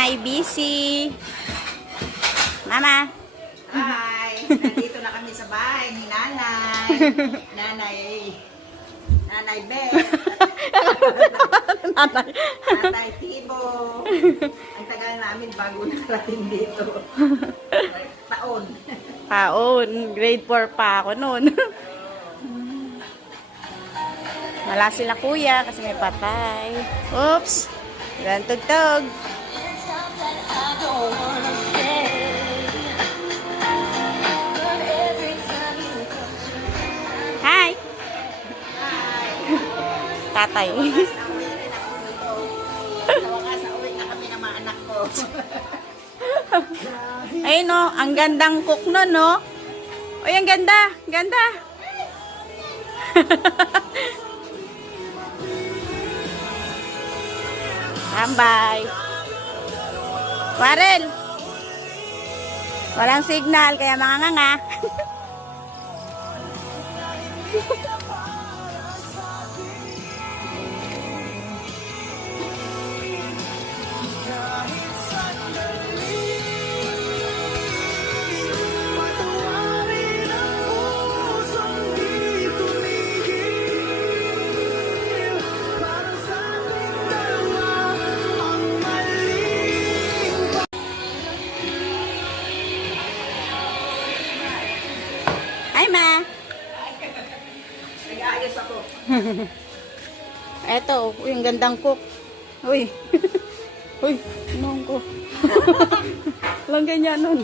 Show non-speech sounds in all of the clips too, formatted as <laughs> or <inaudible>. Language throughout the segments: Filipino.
nanay, busy. Mama. Hi! <laughs> Nandito na kami sa bahay ni Nanay. <laughs> Nanay. Nanay Beth. <laughs> nanay. Nanay Tibo. Ang tagal namin bago nakarating dito. Taon. Paon, grade 4 pa ako noon. Wala sila kuya kasi may patay. Oops! Gan tugtog. Anak ko. <laughs> Ayun no, ang gandang cook no, no? Oy, ang ganda, ganda. <laughs> Tambay. Warel. Walang signal, kaya mga nga <laughs> <laughs> Eto, uy, ang gandang cook. Uy. <laughs> uy, anong ko. Walang <laughs> ganyan nun.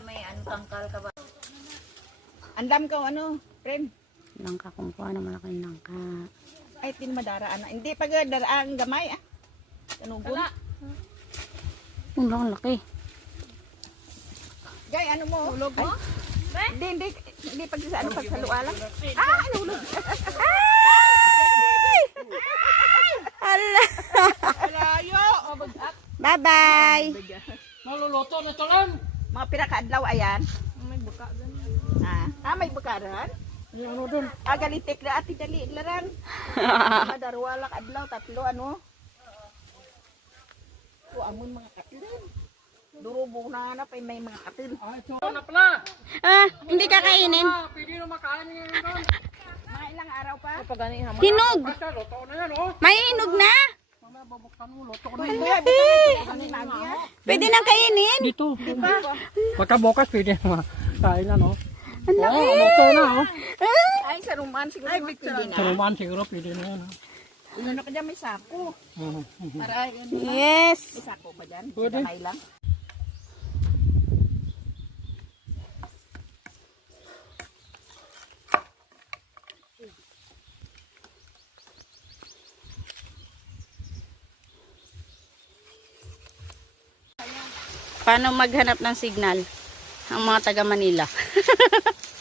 Sa may ano, tangkal ka ba? Andam ka ano, friend. Langka kung kuha na malaking langka. Ay, tin madaraan na. Hindi pag daraan gamay ah. Kanugon. Ang lang laki. Gay, ano mo? Hulog mo? Hindi, hindi. Hindi pag sa ano, pag sa luala. Ah, ano hulog? Hala. Alayo! O, bagak. Bye-bye. Maluluto na ito lang. Mga pinakaadlaw ayan. May buka dyan. Ah, ah may bukaran? Yung ano dun. Ah, galitik na ati dali laran. <laughs> Madarwalak adlaw, tatlo ano. O, amon mga katilin. Durubong na na pa may mga katil. Ah, na pala. Ah, hindi kakainin. Ah, pwede na makain ngayon doon. Mga ilang araw pa? Hinog. Oh. May hinog na. Ha. Pwede nang kainin. Dito. Pagka bukas, pwede na makain na, no? Ang laki. Oh, luto na, oh. Ay, sa ruman siguro Ay, pwede na. Sa Roman siguro, pwede na yan, oh. Ano ka dyan, may sako. Mhm, mhm. Para yun, Yes. may sako ba dyan? Pwede. Kamay Paano maghanap ng signal? Ang mga taga Manila.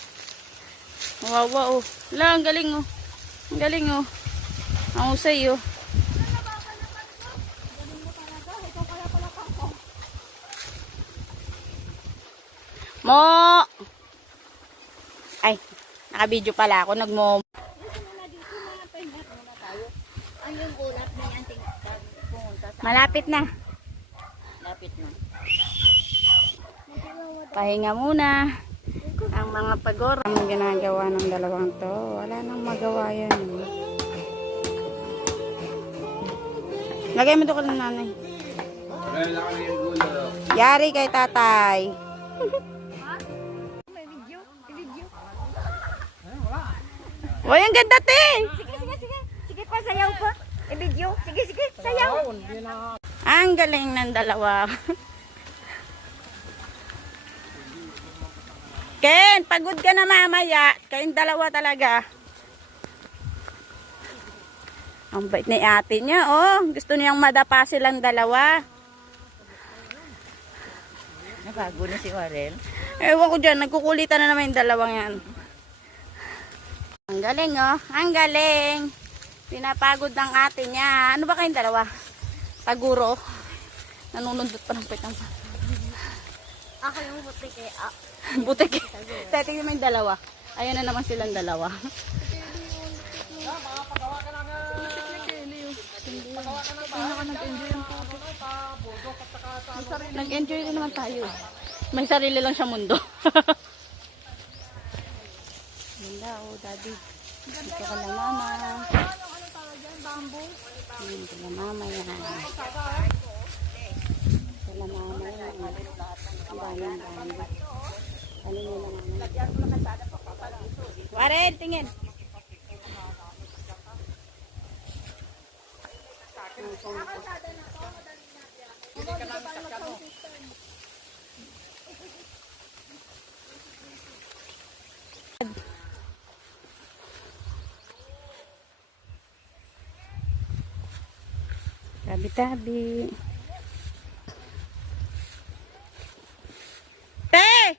<laughs> wow, wow. Wala, ang galing oh. Ang galing oh. Ang usay oh. Mo! Ay, naka-video pala ako. Nagmo. Malapit na. Lapit na. Pahinga muna. Ang mga pagor. Ang ginagawa ng dalawang to. Wala nang magawa yan. Lagay mo ito ka ng nanay. Yari kay tatay. Uy, ang ganda te! Sige, sige, sige. Sige pa, sayaw pa. I-video. Sige, sige, sayaw. Ang galing ng dalawa. <laughs> Ken, pagod ka na mamaya. Kayong dalawa talaga. Ang bait ni ate niya, oh. Gusto niyang madapa silang dalawa. Nabago na si Warel. Ewan ko dyan, nagkukulitan na naman yung dalawang yan. Ang galing, oh. Ang galing. Pinapagod ng ate niya. Ano ba kayong dalawa? Taguro. Nanunundot pa ng pitang pa. Ako yung putik eh. <laughs> Butik. Teting naman yung dalawa. Ayun na naman silang dalawa. Nag-enjoy din naman tayo. May sarili lang siya mundo. <laughs> Ganda oh, daddy. Dito ka lang mama. Hmm, Dito na mama yan. Dito na mama yan. Ang daming bambo. Ano nyo na mama? Warren, tingin. Tabi-tabi. Te!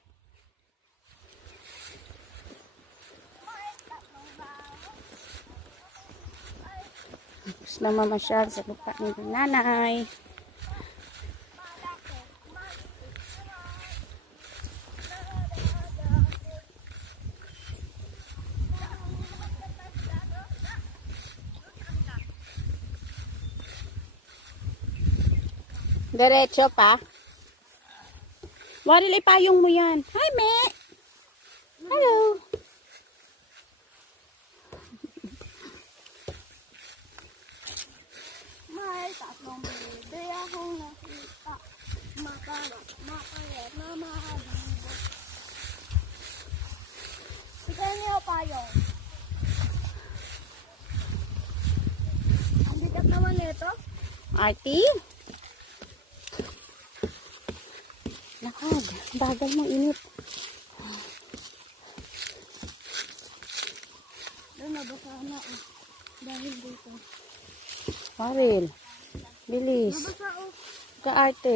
Tapos na mamasyal sa lupa ni nanay. Diretso pa. Warili mo yan. Hi, me! Hello! May tatlong bebe akong nakita. Makalat, makalat, na mahalibo. Sige niyo pa yun. Ang bigat naman nito. Arty? Lakad. Bagal mo init. Doon nabasa na eh. Dahil dito. Waril. Bilis. Nabasa o. Ka arte.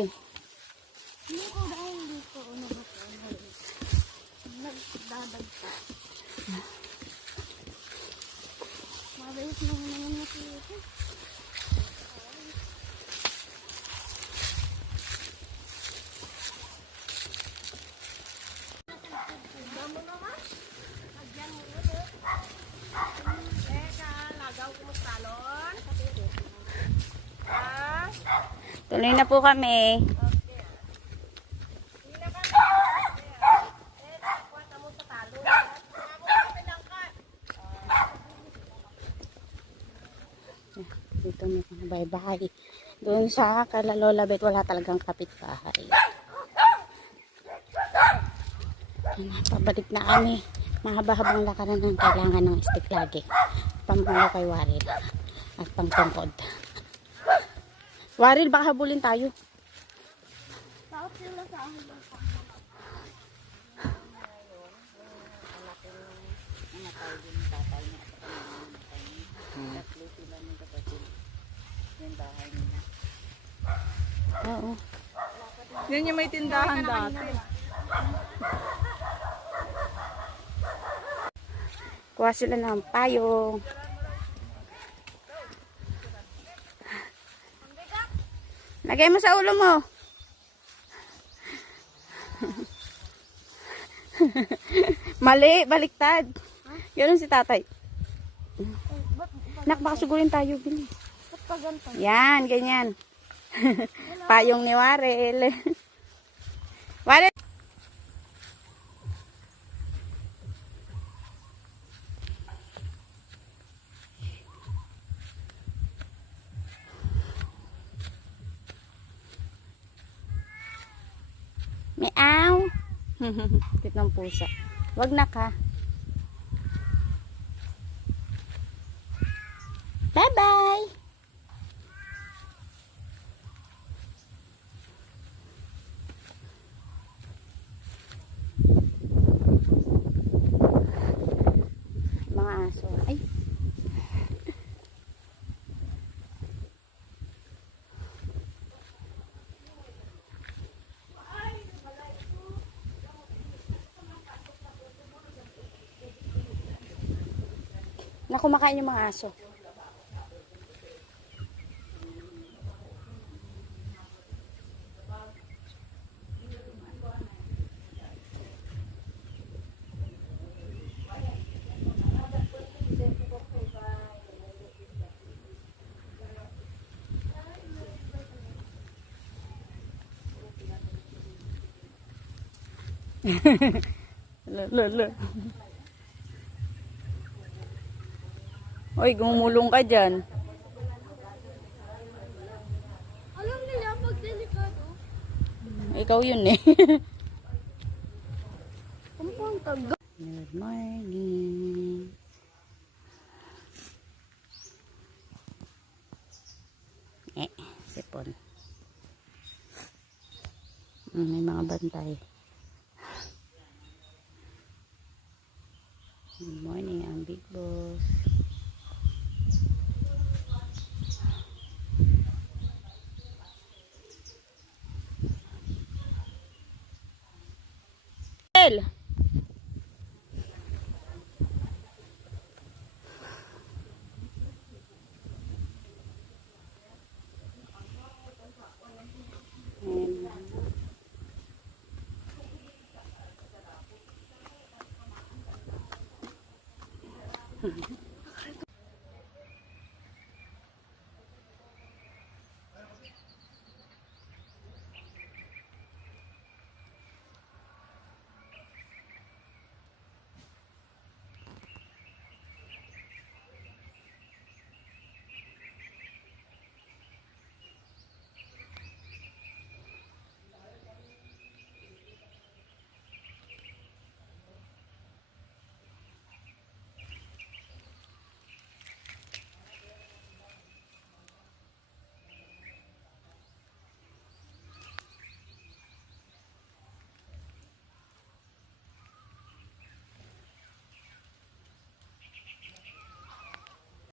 Hindi ko dahil dito. o, Nabasa na eh. Nagdadagta. Mabilis na naman nakita. Tuloy na po kami. Dito na kami. Bye-bye. Doon sa Kalalola Bet, wala talagang kapitbahay. Pabalik na kami. Mahaba-habang lakaran ng kailangan ng stick lagi. Pamalo kay Waril. At pangtungkod. Waril, baka habulin tayo. Takot sila sa akin. Oo. Yan yung may tindahan dati. Kuha sila ng payong. Lagay mo sa ulo mo. <laughs> Mali, baliktad. Ganun si tatay. Nak, baka sugurin tayo. Bilis. Yan, ganyan. <laughs> Payong ni Warel. <laughs> Warel! Meow! <laughs> Kit ng pusa. Wag na ka. Bye-bye! Na kumakain yung mga aso. Lo, lo, lo. Oy, gumulong ka dyan. Alam nila pag delikado. Ikaw yun eh. <laughs> Good morning. Eh, sipon. Mm, may mga bantay. Good morning, ang big boss. Isabel. Mm-hmm.